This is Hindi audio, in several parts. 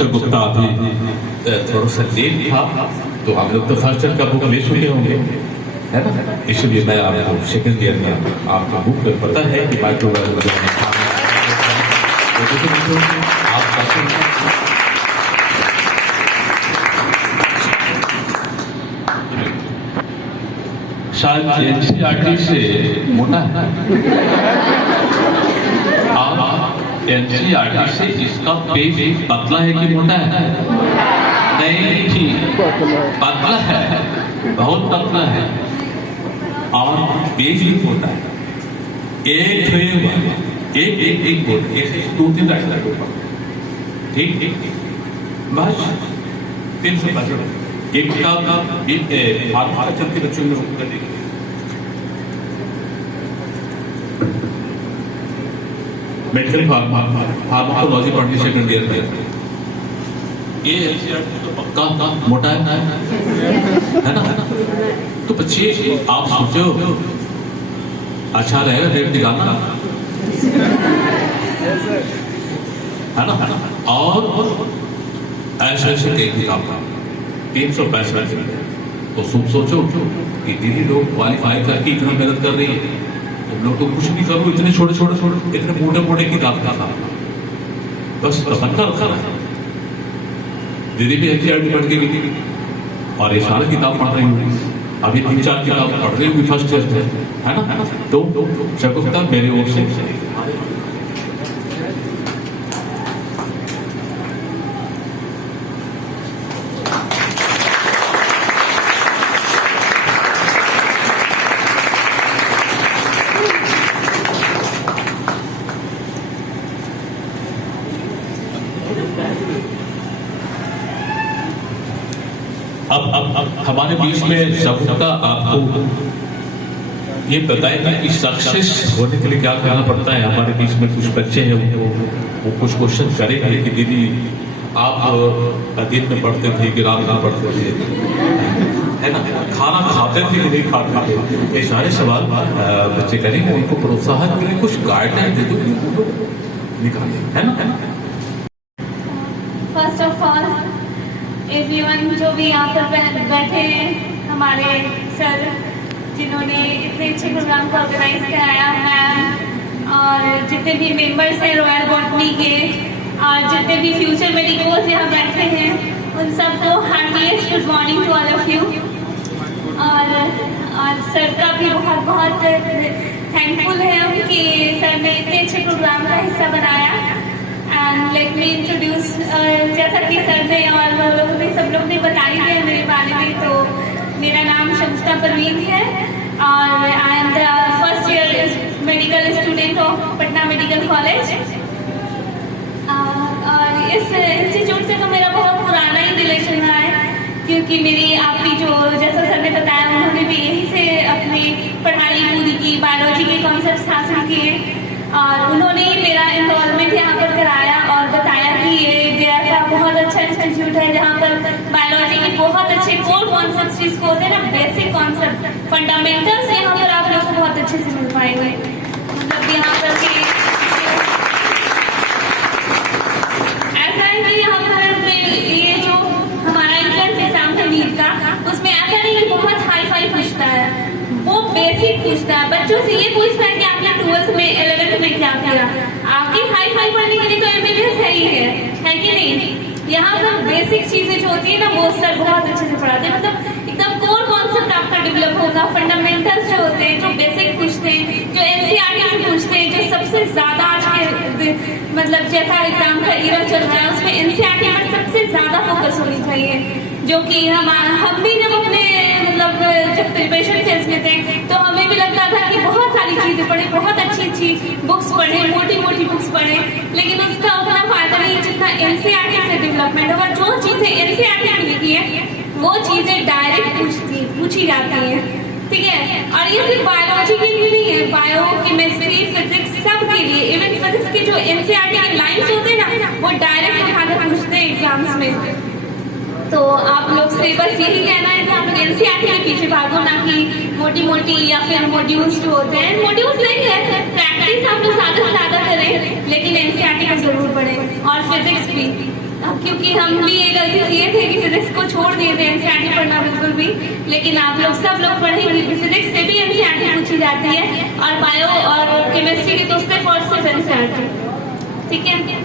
मिस्टर गुप्ता अभी थोड़ा सा लेट था, तो आप लोग तो फर्स्ट ईयर का बुक ले चुके होंगे, है ना? इसलिए मैं आपको सेकंड ईयर में आपका बुक पता है कि माइक्रोबायोलॉजी आप शायद एनसीईआरटी से मोटा है, एनसीईआरटी से इसका पेज पतला है कि मोटा है? नहीं ठीक, पतला है, बहुत पतला है और पेज भी मोटा है। एक बोर्ड एक 2-3 लाइन ठीक बस 365 एक का चलते बच्चों में उत्तर देंगे। मेडिकल फार्माकोलॉजी पढ़नी सेकंड ईयर में ये एनसीईआरटी तो पक्का मोटा है ना? तो बच्चे आप सोचो अच्छा रहेगा रेट निकालना, है ना? और ऐसे ऐसे कई किताब 365 तो तुम सोचो कि दीदी लोग क्वालिफाई करके इतना मेहनत कर रही है, तुम लोग तो कुछ नहीं करो, इतने छोटे इतने मोटे किताब का था, बस तमन्ना रखा ना। दीदी भी एनसीईआरटी पढ़ के गई और ये सारा किताब पढ़ रही हूँ, अभी 3-4 किताब पढ़ रही हूँ फर्स्ट ईयर से, है ना? तो शगुफ्ता मेरे ओर से अब हमारे बीच में शगुफ्ता आपको ये बताएगा कि सक्सेस होने के लिए क्या करना पड़ता है। हमारे बीच में कुछ बच्चे हैं वो कुछ क्वेश्चन करेंगे कि दीदी आप दिन में पढ़ते थे कि रात में पढ़ते थे, है ना? खाना खाते थे कि नहीं खाते थे, ये सारे सवाल बच्चे करेंगे। उनको प्रोत्साहन के लिए कुछ गाइडलाइन दे दो, निकालें, है ना? फर्स्ट ऑफ ऑल एवरीवन जो भी यहाँ पर बैठे हैं, हमारे सर जिन्होंने इतने अच्छे प्रोग्राम को ऑर्गेनाइज कराया, मैम और जितने भी मेंबर्स हैं रॉयल बॉटनी के और जितने भी फ्यूचर मेडिकोज यहाँ बैठे हैं, उन सबको heartiest good morning to all of you. और सर का भी बहुत थैंकफुल है हम कि सर ने इतने अच्छे प्रोग्राम का हिस्सा बनाया। एंड लेट मी इंट्रोड्यूस, जैसा कि सर ने और सब लोग ने बताई है मेरे बारे में, तो मेरा नाम शगुफ्ता परवीन है और I am the first year medical student of Patna medical college. और इस इंस्टीट्यूट से तो मेरा बहुत पुराना ही रिलेशन रहा है, क्योंकि मेरी आपकी जो जैसा सर ने बताया उन्होंने भी यहीं से अपनी पढ़ाई पूरी की, बायोलॉजी के कॉन्सेप्ट्स हासिल किए और उन्होंने ही मेरा इनरोलमेंट यहाँ पर कराया और बताया कि ये गया का बहुत अच्छा इंस्टीट्यूट है जहाँ पर बायोलॉजी के बहुत अच्छे कोर कॉन्सेप्ट्स जिसको होते हैं ना, बेसिक कॉन्सेप्ट फंडामेंटल्स, यहाँ पर आप लोग को बहुत अच्छे से मिल पाएंगे। मतलब यहाँ पर ऐसा है कि यहाँ पर ये जो हमारा एंट्रेंस एग्जाम है नीट का, उसमें ऐसा नहीं कि बहुत हाई फाई पूछता है, वो बेसिक पूछता है। बच्चों से ये पूछता है कि आपने 12th में 11th में क्या किया। आपकी हाई फाई पढ़ने के लिए तो एमबीबीएस है ही है कि नहीं? यहाँ पर बेसिक चीजें जो होती है ना, वो सर बहुत अच्छे से पढ़ाते हैं। मतलब एकदम कोर कॉन्सेप्ट आपका डेवलप होगा, फंडामेंटल्स जो होते हैं, जो बेसिक पूछते हैं, जो एनसीईआरटी से पूछते हैं, जो सबसे ज्यादा आज के मतलब जैसा एग्जाम का ईरा चल रहा है उसमें एनसीईआरटी पर सबसे ज्यादा फोकस होनी चाहिए। जो कि हम भी जब अपने मतलब जब प्रिपरेशन फेज में थे तो हमें भी लगता था कि बहुत सारी चीजें पढ़े, बहुत अच्छी बुक्स पढ़े, मोटी बुक्स पढ़े, लेकिन उसका उतना फायदा नहीं जितना एनसीईआरटी से डेवलपमेंट होगा। जो चीजें एनसीईआरटी में लिखी है वो चीजें डायरेक्ट पूछी जाती है, ठीक है? और ये सिर्फ बायोलॉजी के लिए नहीं है, बायो केमिस्ट्री फिजिक्स सब के लिए, इवन फिजिक्स के जो एनसीईआरटी के लाइन्स होते हैं ना, वो डायरेक्ट उठाकर पूछते हैं एग्जाम्स में। तो आप लोग से बस यही कहना है कि आप लोग एनसीईआरटी के पीछे भागो, ना कि मोटी या फिर मॉड्यूल्स जो होते हैं। मॉड्यूल्स नहीं है, प्रैक्टिस आप लोग ज्यादा से ज्यादा करें, करें लेकिन एनसीईआरटी को जरूर पढ़ें, और फिजिक्स भी, क्योंकि हम भी ये गलती किए थे कि फिजिक्स को छोड़ दिए थे, एनसीईआरटी पढ़ना बिल्कुल भी। लेकिन आप लोग सब लोग पढ़ेंगे, फिजिक्स से भी एनसीईआरटी पूछी जाती है, और बायो और केमिस्ट्री की तो सिर्फ और सिर्फ एनसीईआरटी, ठीक है।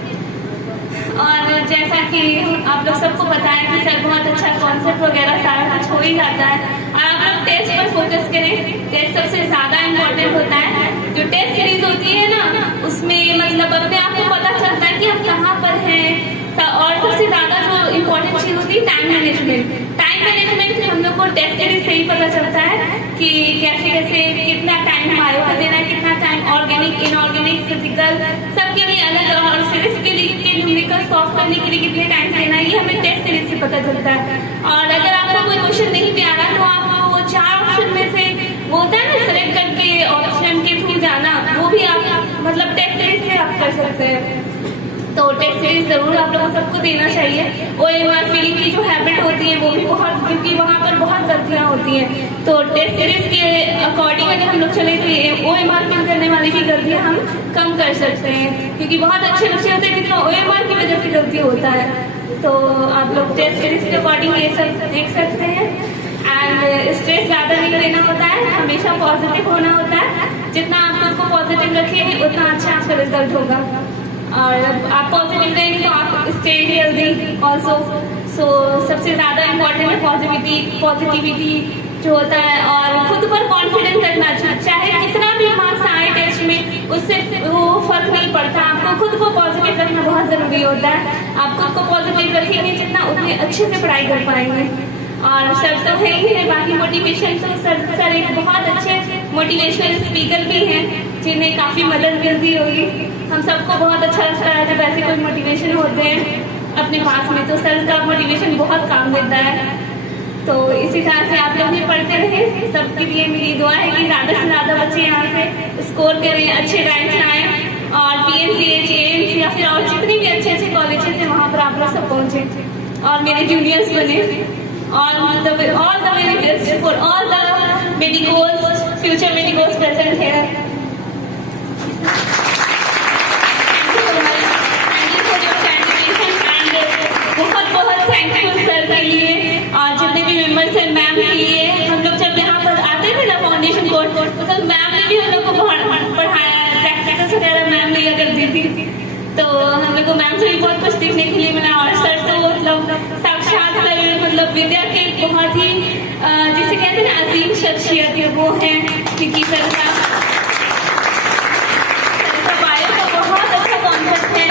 और जैसा कि आप लोग सबको पता है कि सर बहुत अच्छा कॉन्सेप्ट वगैरह सारा कुछ हो ही जाता है, और आप लोग टेस्ट पर फोकस करें, टेस्ट सबसे ज़्यादा इम्पोर्टेंट होता है। जो टेस्ट सीरीज होती है ना, उसमें मतलब अपने आप को पता चलता है कि हम कहाँ पर हैं, और सबसे ज़्यादा जो इम्पोर्टेंट चीज़ होती है टाइम मैनेजमेंट। टाइम मैनेजमेंट हम लोग को टेस्ट सीरीज से ही पता चलता है कि कैसे कैसे कितना टाइम बायो को देना है, कितना टाइम ऑर्गेनिक, इनऑर्गेनिक, फिजिकल सबके लिए अलग, और फिजिक्स के लिए न्यूमेरिकल सॉल्व करने के लिए कितने टाइम देना है, ये हमें टेस्ट सीरीज से पता चलता है। और अगर आपको कोई क्वेश्चन नहीं भी आ रहा तो आप वो 4 ऑप्शन में से वो होता है ना सेलेक्ट करके ऑप्शन के थ्रू जाना, वो भी आप मतलब टेस्ट सीरीज से आप कर सकते हैं। तो टेस्ट सीरीज जरूर आप लोगों सबको देना चाहिए। OMR फीलिंग की जो हैबिट होती है वो भी बहुत, क्योंकि वहाँ पर बहुत गलतियाँ होती हैं, तो टेस्ट सीरीज के अकॉर्डिंग अगर हम लोग चले तो ये OMR फिल करने वाली भी गलतियाँ हम कम कर सकते हैं, क्योंकि बहुत अच्छे बच्चे होते हैं जिनको OMR की वजह से गलती होता है। तो आप लोग टेस्ट सीरीज के अकॉर्डिंग ये सब देख सकते हैं। एंड स्ट्रेस ज़्यादा नहीं लेना होता है, हमेशा पॉजिटिव होना होता है। जितना आप खुद को पॉजिटिव रखेंगे उतना अच्छा आपका रिजल्ट होगा, और आप पॉजिटिव रहेंगे तो आप स्टे हेल्दी ऑल्सो। सो सबसे ज़्यादा इम्पोर्टेंट है पॉजिटिविटी जो होता है, और खुद पर कॉन्फिडेंस रखना, चाहे कितना भी मार्क्स आए टेस्ट में उससे वो फर्क नहीं पड़ता। आपको खुद को पॉजिटिव रखना बहुत ज़रूरी होता है। आप खुद को पॉजिटिव रखेंगे जितना, उतने अच्छे से पढ़ाई कर पाएंगे। और सर तो है ही है, बाकी मोटिवेशन तो सर एक बहुत अच्छे मोटिवेशनल स्पीकर भी हैं जिन्हें काफ़ी मदद मिलती होगी। हम सबको बहुत अच्छा लगता है जब ऐसे कोई मोटिवेशन होते हैं अपने पास में, तो सर का मोटिवेशन बहुत काम देता है। तो इसी तरह से आप लोग भी पढ़ते रहें। सबके लिए मेरी दुआ है कि ज़्यादा से ज़्यादा बच्चे यहाँ से स्कोर करें, अच्छे रैंक लाएँ, और PNCH, AIMS या फिर और जितनी भी अच्छे अच्छे कॉलेजेस हैं वहाँ पर आप लोग सब पहुँचें और मेरे जूनियर्स बने। all the very best for all the medicals, future medicals present here. Thank you so much. Thank you for your dedication and बहुत thank you sir के लिए, और जितने भी मेंबर्स हैं मैम के लिए। हम लोग जब यहाँ पर आते थे ना फाउंडेशन कोर्स, तो तब मैम ने भी हम लोग को पढ़ाया, प्रैक्टिकल्स वगैरह मैम लिया करती थी, तो हम लोग को मैम से भी बहुत कुछ सीखने के लिए मिला। और सर तो मतलब साक्षात सर, मतलब विद्या के बहुत ही जिसे कहते हैं ना अजीम शख्सियत है, वो है क्योंकि सर का बायो का बहुत अच्छा कॉन्सेप्ट है,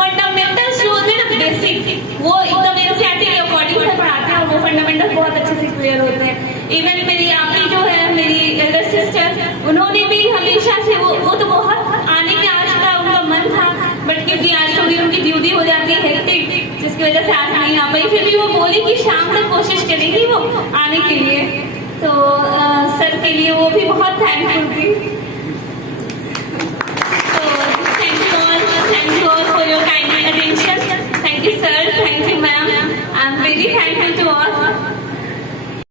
फंडामेंटल्स जो होते हैं ना बेसिक, वो एकदम एनसीईआरटी के अकॉर्डिंग से पढ़ाते हैं, और वो फंडामेंटल बहुत अच्छे से क्लियर होते हैं। इवन मेरी आपकी जो है मेरी एल्डर सिस्टर, उन्होंने भी हमेशा से वो तो बहुत आने के आज का उनका मन था, बट क्योंकि आज थोड़ी उनकी ड्यूटी हो जाती है हेक्टिक, जिसकी वजह से आज नहीं आ पाई। फिर भी वो बोली कि शाम तक कोशिश करेगी वो आने के लिए, तो सर के लिए वो भी बहुत थैंकफुल थी।